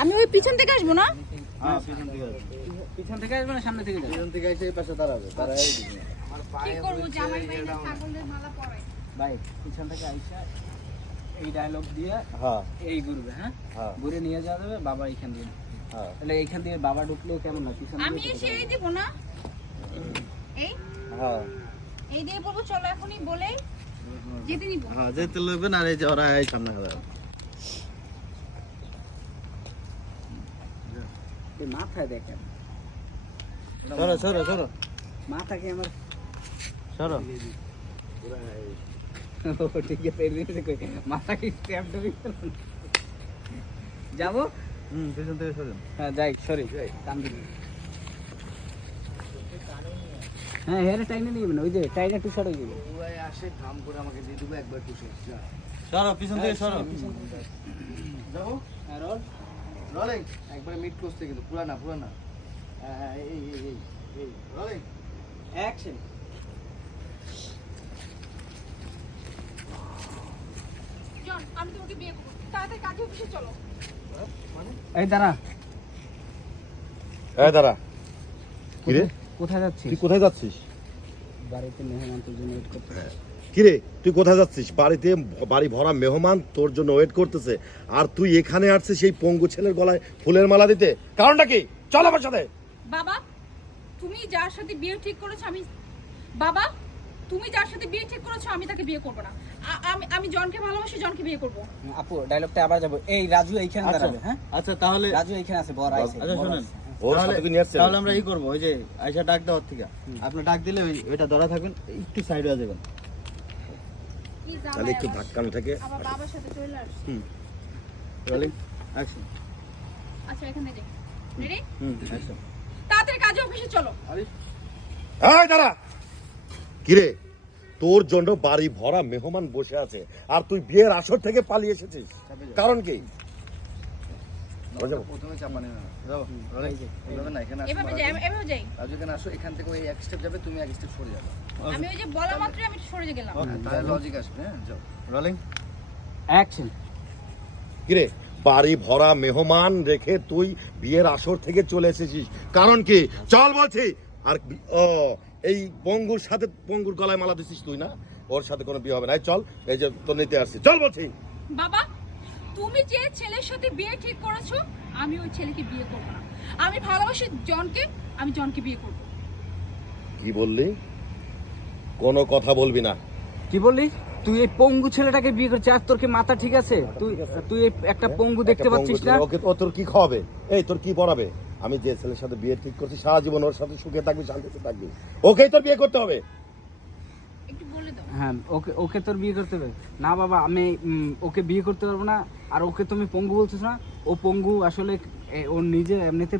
আমি ওই পিছন থেকে আসবো না? হ্যাঁ পিছন থেকে আসবে না সামনে থেকে যাবে? পিছন থেকে এসে এই পাশে দাঁড়াবে, দাঁড়ায় দিবে। কি করব জামাই ভাই না ছাগলের মালা পরাই? ভাই পিছন থেকে আইসা এই ডায়লগ দিয়ে হ্যাঁ এই ঘুরবে, হ্যাঁ হ্যাঁ ঘুরে নিয়ে যাওয়া যাবে বাবা এইখান দিয়ে। হ্যাঁ। তাহলে এইখান দিয়ে বাবা ঢুকলেও কেমন না পিছন আমি এসে এই দিব না? এই হ্যাঁ এই দিয়ে বলবো চলো এখনই বলেই যেতে নিব। হ্যাঁ যেতে লইবে না, এই যে ওরা এই সামনে দাঁড়াবে। এই মাথায় দেখেন, সরো সরো সরো মাথা কি আমার সরো। ও ঠিক আছে এই দিকে কই মাথা কি স্ট্যাপ ধরে যাবো? পিছন থেকে সরেন। হ্যাঁ যাই, সরি টান দিন। হ্যাঁ হেয়ার টাইনে নিবে না, ওই যে টাইনে একটু সরে যাবে। ভাই আসে ধাম করে আমাকে দিয়ে দিবে একবার টুসে। সরো পিছন থেকে সরো। যাবো হ্যাঁ রোল রোলিং একবার মিড করতে কিন্তু পুরা না পুরা না। হ্যাঁ এই এই এই এই রোলিং অ্যাকশন। জন আমি তোমাকে বিয়ে করব, তাড়াতাড়ি কাজে অফিসে চলো। এই দাঁড়া, এই দাঁড়া, কিরে কোথায় যাচ্ছিস? তুই কোথায় যাচ্ছিস? বাড়িতে মেহমান তোর জন্য ওয়েট করতে। কিরে তুই কোথায় যাচ্ছিস? বাড়িতে বাড়ি ভরা মেহমান তোর জন্য ওয়েট করতেছে, আর তুই এখানে আসছিস সেই পঙ্গু ছেলের গলায় ফুলের মালা দিতে। কারণটা কি? চল আমার সাথে। বাবা তুমি যার সাথে বিয়ে ঠিক করেছো বাবা তুমি যার সাথে বিয়ে ঠিক করেছো আমি তাকে বিয়ে করব না। আমি জনকে ভালোবাসি, জনকে বিয়ে করব। আপু ডায়লগটা আবার যাবো। এই রাজু এইখানে দাঁড়াবে, হ্যাঁ আচ্ছা তাহলে রাজু এইখানে আছে, বড় আইছে। আচ্ছা শুনেন, ওর সাথে তুই নিয়ে আসছিস? তাহলে আমরা এই করবো, ওই যে আয়সা ডাক দেওয়ার থেকে আপনি ডাক দিলে ওইটা ধরা থাকবেন, একটু সাইডে হয়ে যাবেন। কি তাহলে একটু জামাই ধাক্কানো থেকে। আমার বাবার সাথে চলে আসছে। Rolling action. আচ্ছা এখানে যাই। রেডি? অ্যাকশন। তাড়াতাড়ি কাজে অফিসে চলো। এই দাঁড়া, কিরে তোর জন্য বাড়ি ভরা মেহমান বসে আছে, আর তুই বিয়ের আসর থেকে পালিয়ে এসেছিস। কারণ কি? প্রথমে চাপানি না, যাও রোলিং এইভাবে না, এখানে আসো। এভাবে যাই, এভাবে যাই। রাজু এখানে আসো, এখান থেকে ওই এক স্টেপ যাবে, তুমি এক স্টেপ সরে যাবে। আমি ওই যে বলা মাত্রই আমি সরে গেলাম। তাহলে লজিক আসবে। হ্যাঁ যাও রোলিং অ্যাকশন। কিরে বাড়ি ভরা মেহমান রেখে তুই বিয়ের আসর থেকে চলে এসেছিস, কারণ কি? চল বলছি। আর এই পঙ্গুর সাথে, পঙ্গুর গলায় মালা দিছিস তুই না, ওর সাথে কোনো বিয়ে হবে না। এই চল, এই যে তোর নিতে আসছি, চল বলছি। বাবা তুমি যে ছেলের সাথে বিয়ে ঠিক করেছো আমি ওই ছেলেকে বিয়ে করব না। আমি ভালোবাসি জনকে, আমি জনকে বিয়ে করব। কি বললি? কোনো কথা বলবি না। কি বললি? তুই এই পঙ্গু ছেলেটাকে বিয়ে করছিস, আর তোর কি মাথা ঠিক আছে? তুই এই একটা পঙ্গু দেখতে একটা পাচ্ছিস পঙ্গু না? ছেলে, ওকে ও তোর কি খাওয়াবে? এই তোর কি পড়াবে? আমি যে ছেলের সাথে বিয়ে ঠিক করছি সারা জীবন ওর সাথে সুখে থাকবি, শান্তিতে থাকবি, ওকেই তোর বিয়ে করতে হবে। একটু বলে দাও। হ্যাঁ ওকে তোর বিয়ে করতে হবে না? বাবা আমি ওকে বিয়ে করতে পারবো না। আর ওকে তুমি পঙ্গু বলছিস না, ও পঙ্গু আসলে ওর নিজে এমনিতে